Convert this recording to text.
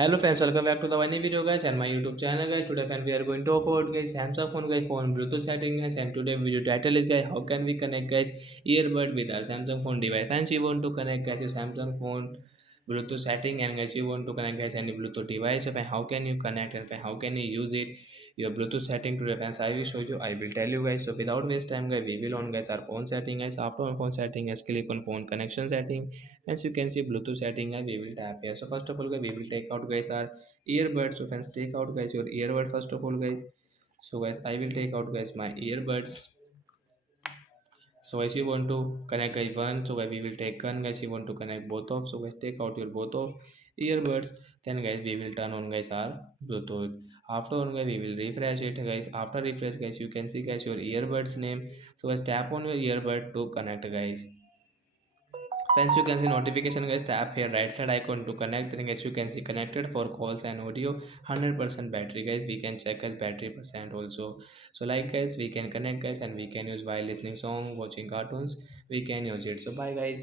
Hello friends, welcome back to the one video guys and my YouTube channel guys. Today friend we are going to talk about guys Samsung phone guys phone Bluetooth setting guys, and today video title is guys how can we connect guys earbud with our Samsung phone device. Friends, we want to connect guys your Samsung phone Bluetooth setting, and guys you want to connect guys any Bluetooth device. So friend, how can you connect, and friend, how can you use it your Bluetooth setting today friends? I will show you, I will tell you guys. So without waste time guys, we will on guys our phone setting guys. After on phone setting guys, click on phone connection setting. As you can see Bluetooth setting, we will tap here. So first of all guys, we will take out guys our earbuds. So friends, take out guys your earbud first of all guys. So guys, I will take out guys my earbuds. So guys, you want to connect guys one, so guys we will take one guys, you want to connect both of. So guys, take out your both of earbuds. Then guys, we will turn on guys our Bluetooth. After on guys, we will refresh it guys. After refresh guys, you can see guys your earbuds name. So guys, tap on your earbud to connect guys. Friends, you can see notification guys, tap here right side icon to connect. Then guys, you can see connected for calls and audio. 100% battery guys, we can check as battery percent also. So like guys, we can connect guys, and we can use while listening song, watching cartoons, we can use it. So bye guys.